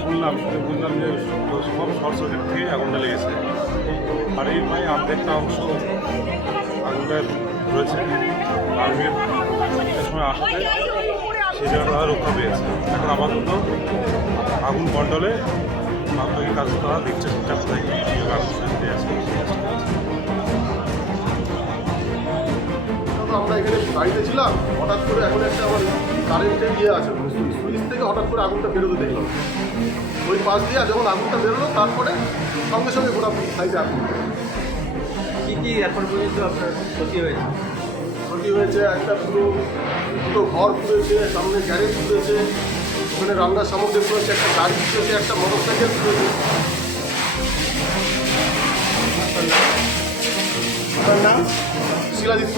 শুনলাম বুঝলাম যে সব শর্ট সার্কিট থেকে আগুনটা লেগেছে। বাড়ির প্রায় অর্ধেকটা অংশ আগুনটা ধরেছে। আর্মির সময় আসতে সেই জায়গাটা রক্ষা পেয়েছে। এখন আপাতত আগুন কন্ট্রোলে বাকি কাজ তারা দেখছে ঠিকঠাক কোথায় আমরা এখানে বাড়িতে ছিলাম, হঠাৎ করে এখন একটা আমার কারেন্টের আছে সুইচ থেকে হঠাৎ করে আগুনটা বেরোতে দেখলাম। ওই পাশ দিয়ে যখন আগুনটা বেরোলো তারপরে সঙ্গে সঙ্গে গোটা সাইডে আগুন। কী কী এখন পর্যন্ত আপনার ক্ষতি হয়েছে? ক্ষতি হয়েছে একটা দুটো ঘর পুড়েছে, সামনে গ্যারেজ পুড়েছে, ওখানে রান্নার সামগ্রী পুড়েছে, একটা গাড়ি পুড়েছে, একটা মোটর সাইকেল পুড়েছে। আপনার নাম? শিলাদিত্য